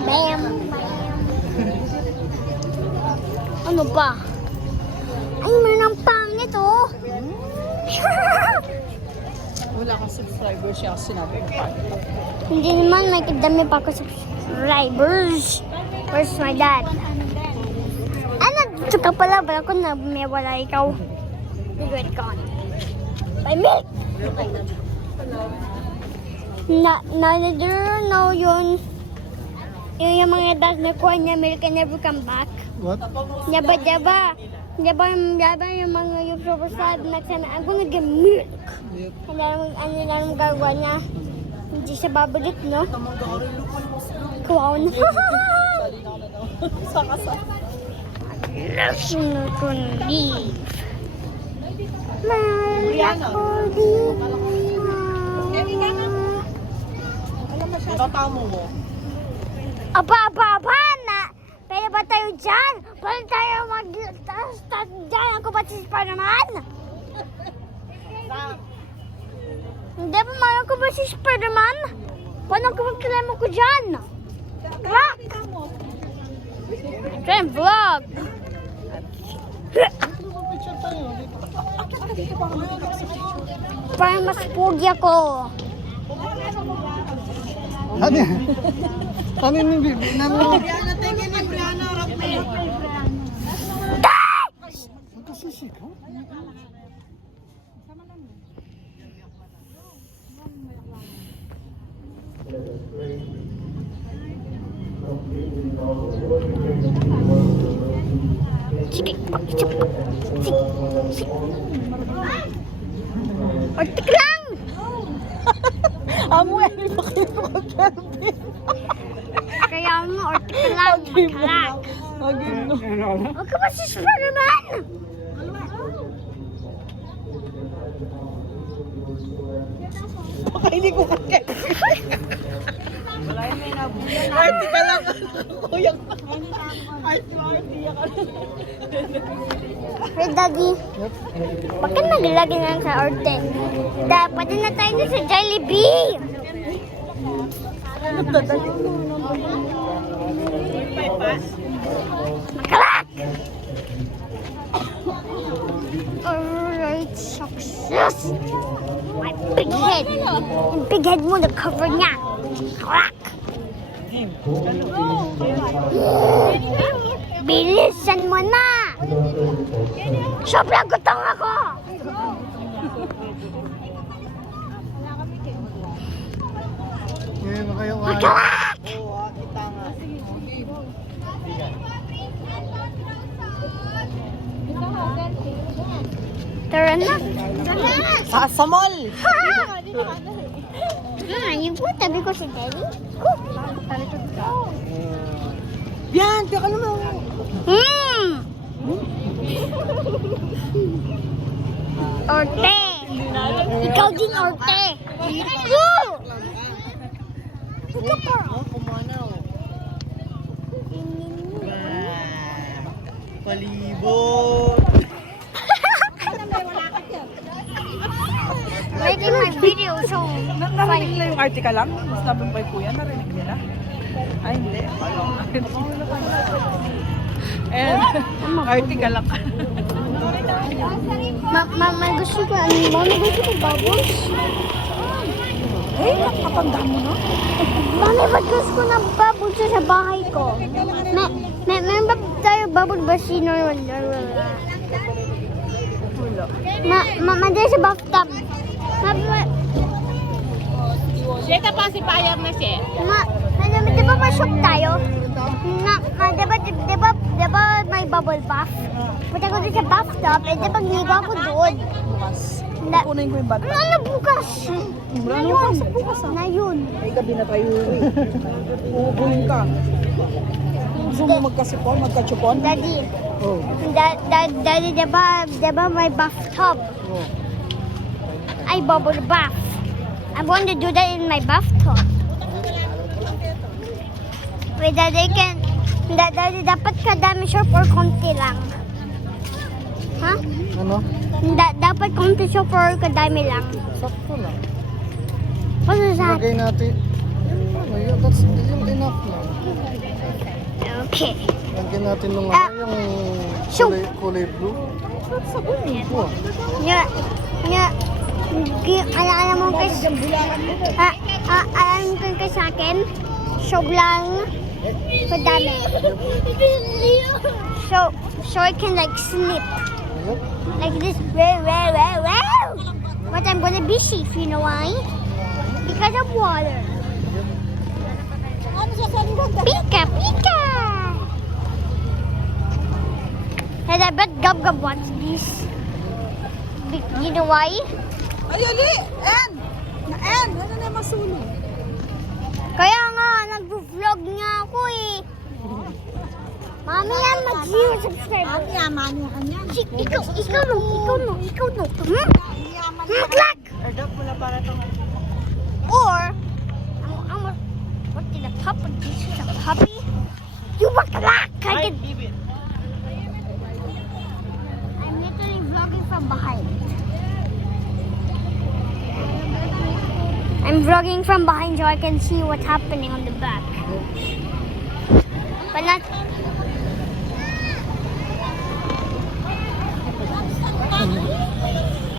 Bam! Ano pa? Ay, meron ang pangit, oh! Wala kang subscriber siya kasi sinabi ko. Hindi naman, may kadami pa ako subscribers. Where's my dad? Ano, dito ka pala. Bala ko na may wala ikaw. Wait, gone. By milk! No, yun. Yung mga dad na kuha niya, milk and never come back. What? Yaba yung mga YouTubers na nagsana, I'm gonna get milk. Ano lang gagawa niya? Hindi siya babalik, no? Kuwaw na. Let's not leave. Tatamo mo. Apa na! Pwede ba tayo dyan? Pwede tayo mag-start dyan? Ako ba si Spider-Man? Hindi ba mayroon ko ba si Spider-Man? Paano ko magkalemo ko dyan? Rock! Ito yung vlog! Parang mas pogi ako. Ano yan? Ano yung bibi? Magkasisikaw? Sige. Ortik lang! Amo yan, ito kayo ko, Kelvin. Kaya mo, ortik lang. Makalak. Huwag ka ba si Spider-Man? Baka hindi ko kakit. Arty ka lang. Kuya ka. Arty ka lang. Hey, Daddy. Bakit naglagay na sa ortik? Dapat na tayo na sa Jollibee. Makalak! Alright, success! My big head! Yung big head mo, na-cover niya! Makalak! Bilisan mo na! Sobrang gutom ako! Ngayon na kayo kain. Makalak! Oo, kita nga. Tara na! Sa mall! Yung po, tabi ko si Daddy. Yan, teka naman. Orte! Ikaw din, Orte! Ikaw! Ikaw pa! Palibot! Making my video so Narinig funny. nila yung article lang? Mas labang kay kuya, narinig nila? Ay, hindi. And, article lang. May gusto ko, Mami, gusto ko bubbles. Eh, nakatanda mo na? Mami, ba't gusto ko ng bubbles sa bahay ko? Meron ba tayo bubble machine or wala? Madali sa bathtub. Siya ka pa si Payar na siya. Di ba ma-shop tayo? Di ba may bubble bath? Punta ko doon sa bathtub, di ba niligo ako doon? Bukas. Na- Kukunin ko yung bata. Ano bukas? Wala Na na yun. pasok bukas ah. Na yun. Ay, gabi na tayo uwi. Uubuhin ka. Gusto mo magkasipon, magkachupon? Daddy, Oh. Daddy, di ba may bathtub? Oh. Ay, bubble bath. I'm going to do that in my bathtub. Wait, Daddy, Daddy, dapat kadami shop or konti lang? Ha? Ano? Dapat konti shop or kadami lang? Sakto lang. Ano sa Lagay natin. Ano yun? That's yun enough lang. Okay. Lagyan natin ng Ah. yung Show. kulay blue. Oh, Nya, nya, alam mo kasi, alam mo kasi sa akin, show lang, madami. So I can like snip, ayun. like this, wow. But I'm gonna be safe, you know why? Because of water. Pika, pika! And I bet Gub Gub wants this. You know why? Ay, ali! En! Ano na yung masulong? Kaya nga, nag-vlog nga ako eh. Mami yan, mag-zero subscriber. Yaman niya kanya. Ikaw no. Clack! Erdap mo na para itong... Or, I'm what did a puppy do to the puppy? You clack! I can... I'm literally vlogging from behind. I'm vlogging from behind so I can see what's happening on the back. But not